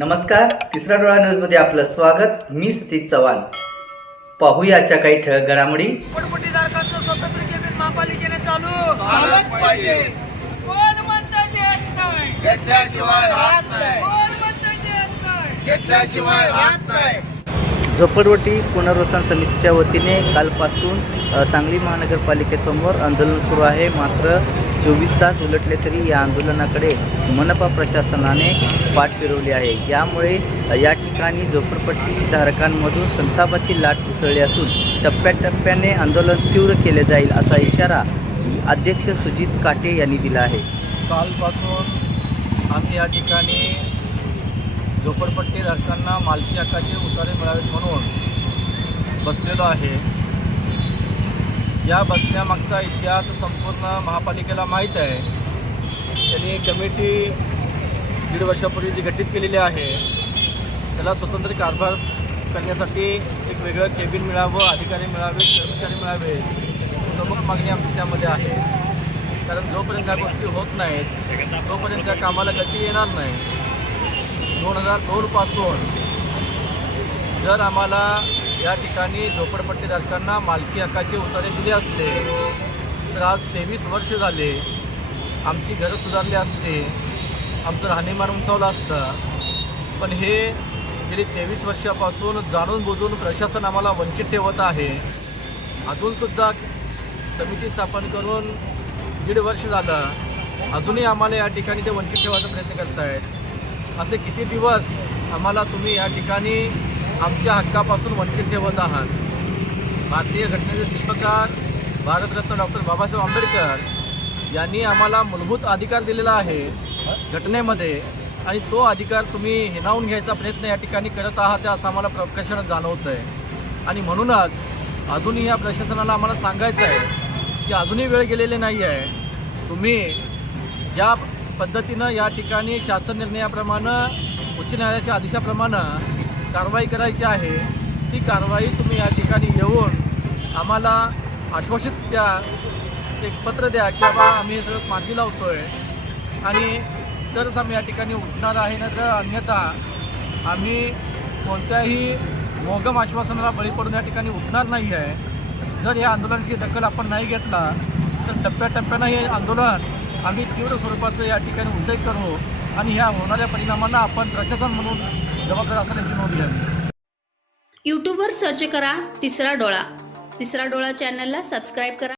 नमस्कार तिसरा डोळा न्यूजमध्ये आपलं स्वागत. मी सतीश चव्हाण. पाहूयाच्या काही ठळक घडामोडी. पटपटीधारकांचं स्वतंत्र केंद्र महापालिकेने चालू. झालंच पाहिजे. कोण म्हणतं देत नाही. घेतल्याशिवाय राहत नाही. कोण म्हणतं देत नाही. घेतल्याशिवाय राहत नाही. झोपडपट्टी पुनर्वसन समितीच्या वतीने कालपासून सांगली महानगरपालिकेसमोर आंदोलन सुरू आहे. मात्र चोवीस तास उलटले तरी या आंदोलनाकडे मनपा प्रशासनाने पाठ फिरवली आहे. यामुळे या ठिकाणी झोपडपट्टी धारकांमधून संतापाची लाट उसळली असून टप्प्याटप्प्याने आंदोलन तीव्र केले जाईल असा इशारा अध्यक्ष सुजित काटे यांनी दिला आहे. कालपासून आम्ही या ठिकाणी झोपडपट्टीधारकांना मालकी हक्काचे उतारे मिळावेत म्हणून बसलेलो आहे. या बसण्यामागचा इतिहास संपूर्ण महापालिकेला माहीत आहे. त्यांनी कमिटी दीड वर्षापूर्वी जी गठीत केलेली आहे त्याला स्वतंत्र कारभार करण्यासाठी एक वेगळं केबिन मिळावं अधिकारी मिळावे कर्मचारी मिळावे प्रमुख मागणी आमची त्यामध्ये आहे. कारण जोपर्यंत ह्या गोष्टी होत नाहीत तोपर्यंत त्या कामाला गती येणार नाही. दोन हजार दोनपासून जर आम्हाला या ठिकाणी झोपडपट्टीधारकांना मालकी हक्काचे उतारे दिले असते. तर आज तेवीस वर्ष झाले. आमची घरं सुधारली असते. आमचं राहणीमान उंचावलं असतं. पण हे गेली तेवीस वर्षापासून जाणून बुजून प्रशासन आम्हाला वंचित ठेवत आहे. अजूनसुद्धा समिती स्थापन करून दीड वर्ष झालं. अजूनही आम्हाला या ठिकाणी ते वंचित ठेवायचा प्रयत्न करत आहेत असे किती दिवस आम्हाला तुम्ही या ठिकाणी आमच्या हक्कापासून वंचित ठेवत आहात. भारतीय घटनेचे शिल्पकार भारतरत्न डॉक्टर बाबासाहेब आंबेडकर यांनी आम्हाला मूलभूत अधिकार दिलेला आहे घटनेमध्ये आणि तो अधिकार तुम्ही हिनावून घ्यायचा प्रयत्न या ठिकाणी करत आहात असं आम्हाला प्रकर्षानं जाणवतं आहे आणि म्हणूनच अजूनही या प्रशासनाला आम्हाला सांगायचं आहे की अजूनही वेळ गेलेली नाही आहे. तुम्ही ज्या पद्धतीनं या ठिकाणी शासन निर्णयाप्रमाणे उच्च न्यायालयाच्या आदेशाप्रमाणे कारवाई करायची आहे ती कारवाई तुम्ही या ठिकाणी येऊन आम्हाला आश्वासित द्या एक पत्र द्या की बाबा आम्ही सगळं मार्गी लावतो आहे आणि तरच आम्ही या ठिकाणी उठणार आहे ना तर अन्यथा आम्ही कोणत्याही मोगम आश्वासनाला बळी पडून या ठिकाणी उठणार नाही आहे. जर या आंदोलनाची दखल आपण नाही घेतला तर टप्प्याटप्प्यानं हे आंदोलन आम्ही तीव्र स्वरूपाचं या ठिकाणी उल्लेख करू. आणि ह्या होणाऱ्या परिणामांना आपण प्रशासन म्हणून जबाबदार असल्याची नोंद घ्यावी यूट्यूबवर सर्च करा तिसरा डोळा. तिसरा डोळा चॅनलला सबस्क्राईब करा.